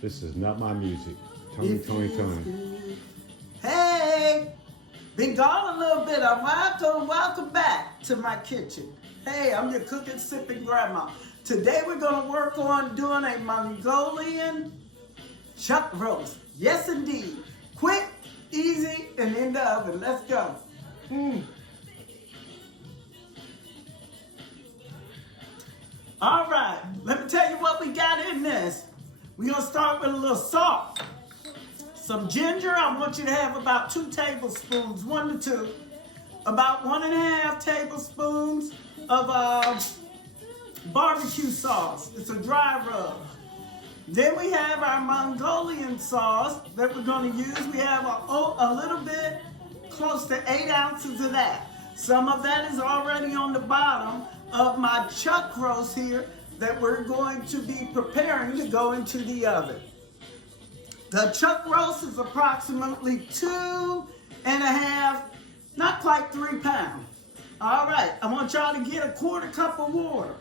This is not my music. Tony. Hey, been gone a little bit. Welcome back to my kitchen. Hey, I'm your cooking, sipping grandma. Today we're gonna work on doing a Mongolian chuck roast. Yes, indeed. Quick, easy, and in the oven. Let's go. All right, let me tell you what we got in this. We're gonna start with a little salt. Some ginger, I want you to have about 2 tablespoons, 1 to 2. About 1.5 tablespoons of barbecue sauce. It's a dry rub. Then we have our Mongolian sauce that we're gonna use. We have a little bit, close to 8 ounces of that. Some of that is already on the bottom of my chuck roast here that we're going to be preparing to go into the oven. The chuck roast is approximately 2.5, not quite 3 pounds. All right, I want y'all to get a 1/4 cup of water.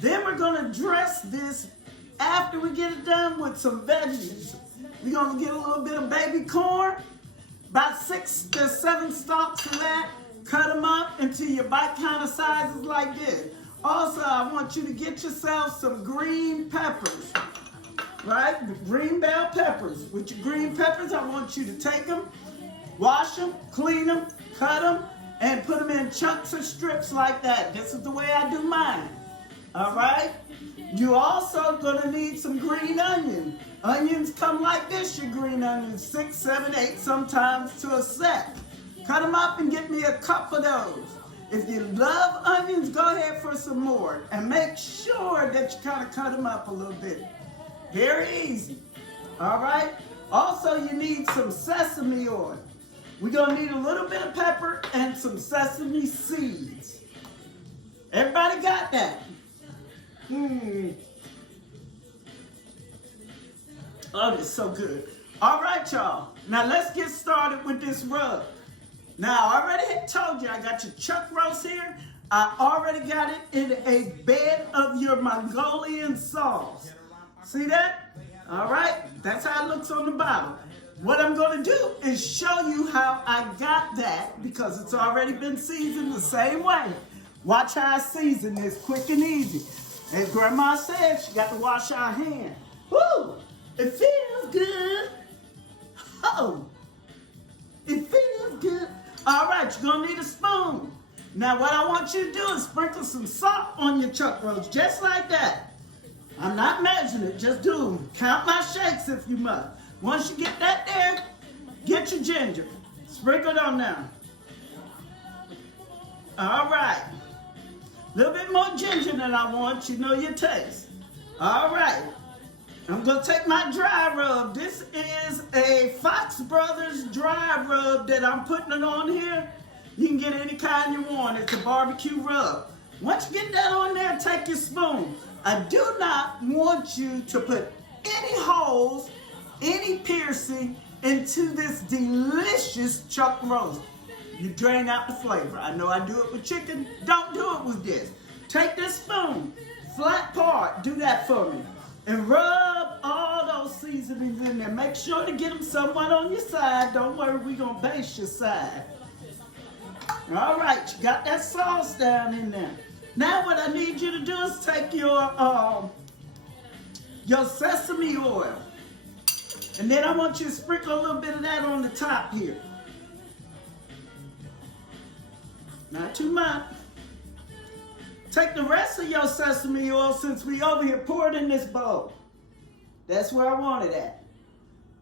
Then we're gonna dress this after we get it done with some veggies. We're gonna get a little bit of baby corn, about 6 to 7 stalks of that. Cut them up into your bite kind of sizes like this. Also, I want you to get yourself some green peppers, right? Green bell peppers. With your green peppers, I want you to take them, wash them, clean them, cut them, and put them in chunks or strips like that. This is the way I do mine. All right? You also gonna need some green onion. Onions come like this, your green onions, 6, 7, 8, sometimes to a set. Cut them up and get me a cup of those. If you love onions, go ahead for some more. And make sure that you kind of cut them up a little bit. Very easy. All right? Also, you need some sesame oil. We're gonna need a little bit of pepper and some sesame seeds. Everybody got that? Oh, it's so good. All right, y'all. Now let's get started with this rub. Now, I already told you I got your chuck roast here. I already got it in a bed of your Mongolian sauce. See that? All right, that's how it looks on the bottom. What I'm gonna do is show you how I got that because it's already been seasoned the same way. Watch how I season this, quick and easy. As Grandma said, she got to wash our hands. Woo! It feels good. Oh, it feels good. All right, you're gonna need a spoon. Now what I want you to do is sprinkle some salt on your chuck roast, just like that. I'm not measuring it, just do them. Count my shakes if you must. Once you get that there, get your ginger. Sprinkle it on now. All right. A little bit more ginger than I want, you know your taste. All right. I'm gonna take my dry rub. This is a Fox Brothers dry rub that I'm putting it on here. You can get any kind you want. It's a barbecue rub. Once you get that on there, take your spoon. I do not want you to put any holes, any piercing into this delicious chuck roast. You drain out the flavor. I know I do it with chicken. Don't do it with this. Take this spoon, flat part, do that for me. And rub all those seasonings in there. Make sure to get them somewhat on your side. Don't worry, we're going to baste your side. All right, you got that sauce down in there. Now what I need you to do is take your sesame oil. And then I want you to sprinkle a little bit of that on the top here. Not too much. Take the rest of your sesame oil since we over here, pour it in this bowl. That's where I want it at.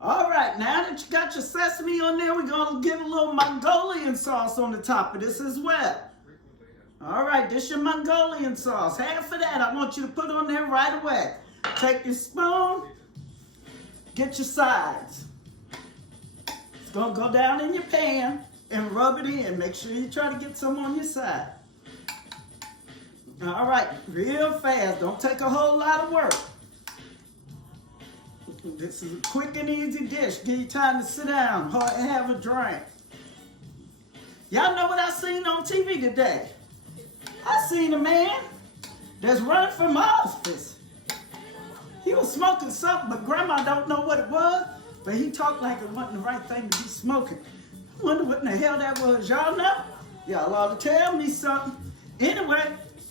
All right, now that you got your sesame on there, we're gonna get a little Mongolian sauce on the top of this as well. All right, this your Mongolian sauce. Half of that I want you to put on there right away. Take your spoon, get your sides. It's gonna go down in your pan and rub it in. Make sure you try to get some on your side. All right, real fast. Don't take a whole lot of work. This is a quick and easy dish. Give you time to sit down and have a drink. Y'all know what I seen on TV today? I seen a man that's running from office. He was was smoking something, but Grandma don't know what it was. But he talked like it wasn't the right thing to be smoking. I wonder what in the hell that was. Y'all know? Y'all ought to tell me something. Anyway,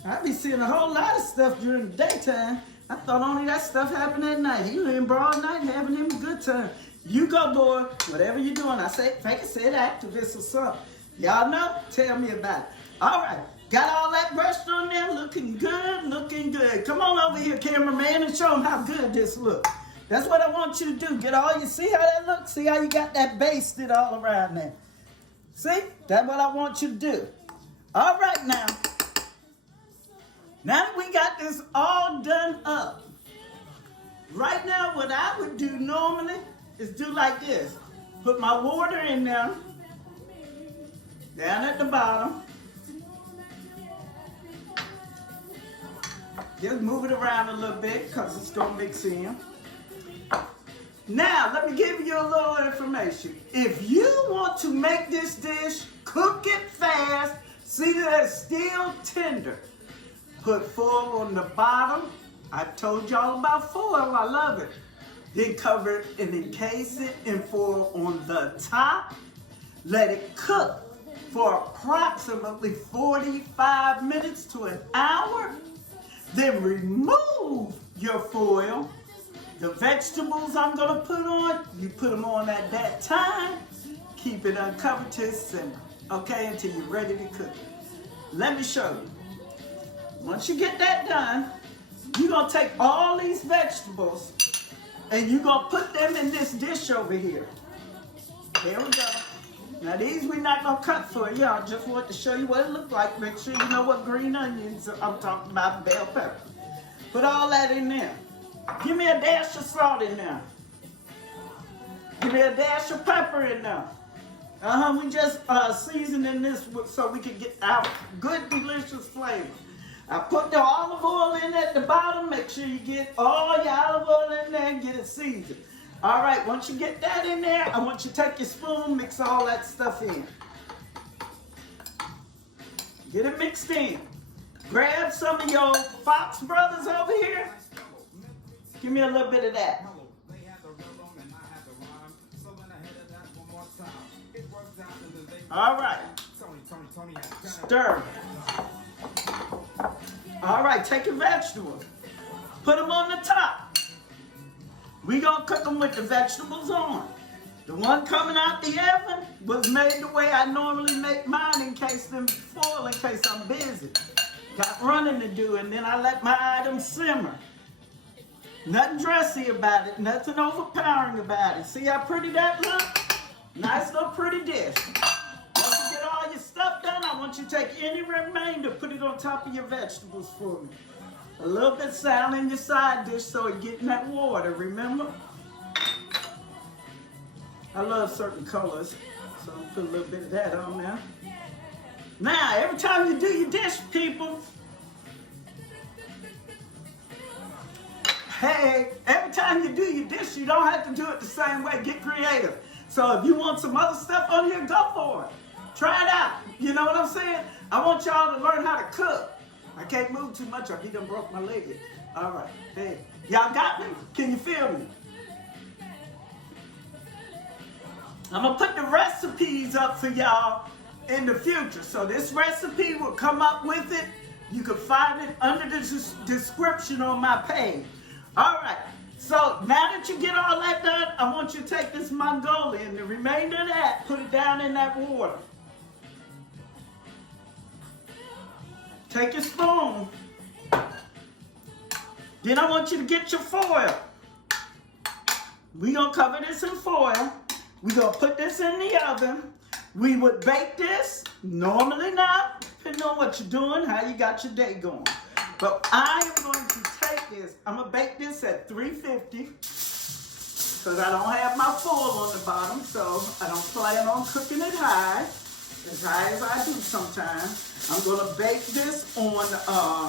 I be seeing a whole lot of stuff during the daytime. I thought only that stuff happened at night. He was in broad night having him a good time. You go, boy. Whatever you're doing. I say, fake it, said activist or something. Y'all know? Tell me about it. All right. Got all that brushed on there. Looking good, looking good. Come on over here, cameraman, and show them how good this looks. That's what I want you to do. Get all you, see how that looks? See how you got that basted all around there? See? That's what I want you to do. All right, now. Now that we got this all done up, right now what I would do normally is do like this. Put my water in there, down at the bottom. Just move it around a little bit because it's going to mix in. Now, let me give you a little information. If you want to make this dish, cook it fast, see that it's still tender. Put foil on the bottom. I told y'all about foil. I love it. Then cover it and encase it in foil on the top. Let it cook for approximately 45 minutes to an hour. Then remove your foil. The vegetables I'm gonna put on, you put them on at that time. Keep it uncovered till it's simmer, okay, until you're ready to cook it. Let me show you. Once you get that done, you're gonna take all these vegetables and you're gonna put them in this dish over here. There we go. Now these we're not gonna cut for you. I just want to show you what it looks like. Make sure you know what green onions I'm talking about, bell pepper. Put all that in there. Give me a dash of salt in there. Give me a dash of pepper in there. We just seasoning this so we can get our good, delicious flavor. I put the olive oil in at the bottom. Make sure you get all your olive oil in there and get it seasoned. All right, once you get that in there, I want you to take your spoon, mix all that stuff in. Get it mixed in. Grab some of your Fox Brothers over here. Give me a little bit of that. All right. Stir. All right, take your vegetables. Put them on the top. We're going to cook them with the vegetables on. The one coming out the oven was made the way I normally make mine in case them foil, in case I'm busy. Got running to do, and then I let my items simmer. Nothing dressy about it, nothing overpowering about it. See how pretty that looks? Nice little pretty dish. Once you get all your stuff done, I want you to take any remainder, put it on top of your vegetables for me. A little bit sound in your side dish so it get in that water, remember? I love certain colors, so I'm put a little bit of that on there. Now, every time you do your dish, people, hey, every time you do your dish, you don't have to do it the same way. Get creative. So if you want some other stuff on here, go for it. Try it out. You know what I'm saying? I want y'all to learn how to cook. I can't move too much or he done broke my leg. All right. Hey, y'all got me? Can you feel me? I'm going to put the recipes up for y'all in the future. So this recipe will come up with it. You can find it under the description on my page. All right. So now that you get all that done, I want you to take this Mongolian, the remainder of that, put it down in that water. Take your spoon. Then I want you to get your foil. We're going to cover this in foil. We're going to put this in the oven. We would bake this, normally not, depending on what you're doing, how you got your day going. But I am going to take this, I'm going to bake this at 350 because I don't have my foil on the bottom, so I don't plan on cooking it high as I do sometimes. I'm going to bake this on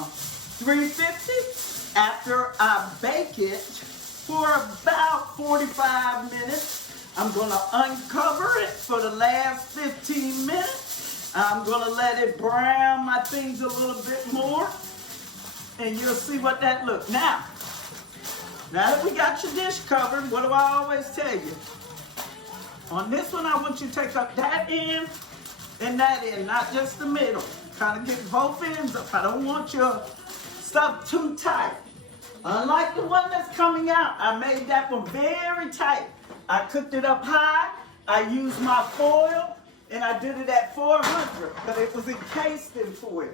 350 after I bake it for about 45 minutes. I'm going to uncover it for the last 15 minutes. I'm going to let it brown my things a little bit more. And you'll see what that looks. Now, Now that we got your dish covered, what do I always tell you? On this one, I want you to take up that end and that end, not just the middle. Kind of get both ends up. I don't want your stuff too tight. Unlike the one that's coming out, I made that one very tight. I cooked it up high. I used my foil, and I did it at 400, but it was encased in foil.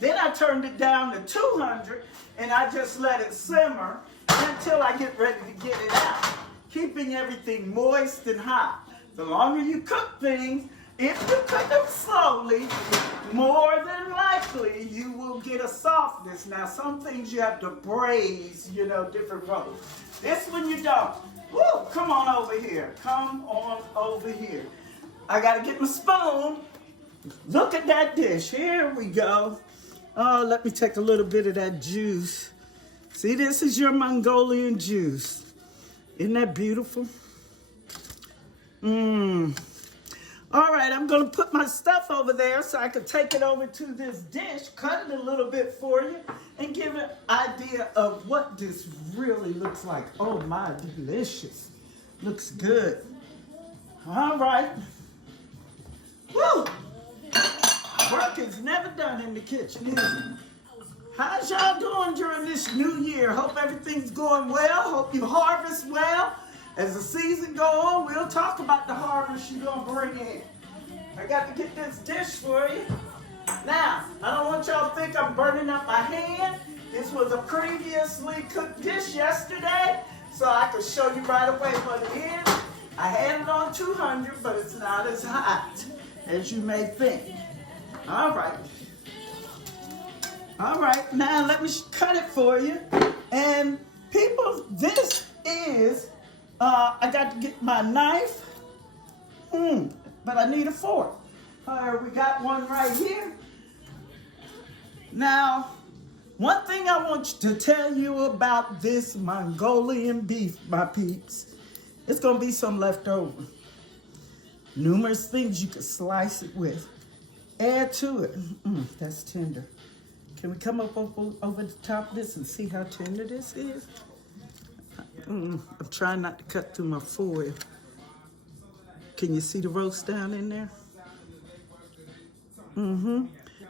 Then I turned it down to 200, and I just let it simmer until I get ready to get it out, keeping everything moist and hot. The longer you cook things, if you cook them slowly, more than likely you will get a softness. Now, some things you have to braise, you know, different roasts. This one you don't. Woo, come on over here. Come on over here. I got to get my spoon. Look at that dish. Here we go. Oh, let me take a little bit of that juice. See, this is your Mongolian juice. Isn't that beautiful? Mmm. All right, I'm gonna put my stuff over there so I can take it over to this dish, cut it a little bit for you, and give an idea of what this really looks like. Oh my, delicious. Looks good. All right. Woo! Work is never done in the kitchen, is it? How's y'all doing during this new year? Hope everything's going well. Hope you harvest well. As the season go on, we'll talk about the harvest you're gonna bring in. I got to get this dish for you. Now, I don't want y'all to think I'm burning up my hand. This was a previously cooked dish yesterday, so I could show you right away what it is. I had it on 200, but it's not as hot as you may think. All right. All right, now let me cut it for you. And people, this is, I got to get my knife, but I need a fork. We got one right here. Now, one thing I want to tell you about this Mongolian beef, my peeps, it's gonna be some left over. Numerous things you could slice it with. Add to it. That's tender. Can we come up over the top of this and see how tender this is? I'm trying not to cut through my foil. Can you see the roast down in there?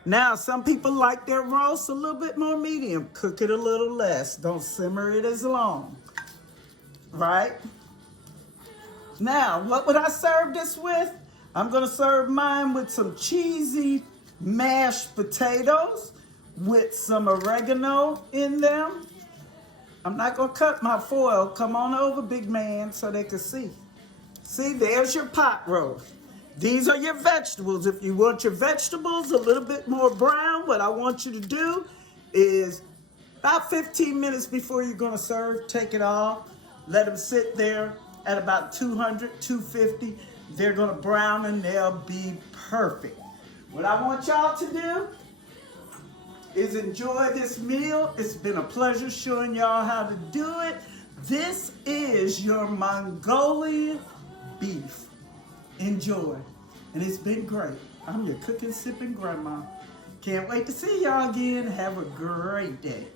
Now, some people like their roast a little bit more medium. Cook it a little less. Don't simmer it as long. Right? Now, what would I serve this with? I'm going to serve mine with some cheesy mashed potatoes with some oregano in them. I'm not going to cut my foil. Come on over, big man, so they can see. See, there's your pot roast. These are your vegetables. If you want your vegetables a little bit more brown, what I want you to do is about 15 minutes before you're going to serve, take it off. Let them sit there at about 200, 250. They're going to brown and they'll be perfect. What I want y'all to do is enjoy this meal. It's been a pleasure showing y'all how to do it. This is your Mongolian beef. Enjoy. And it's been great. I'm your cooking, sipping grandma. Can't wait to see y'all again. Have a great day.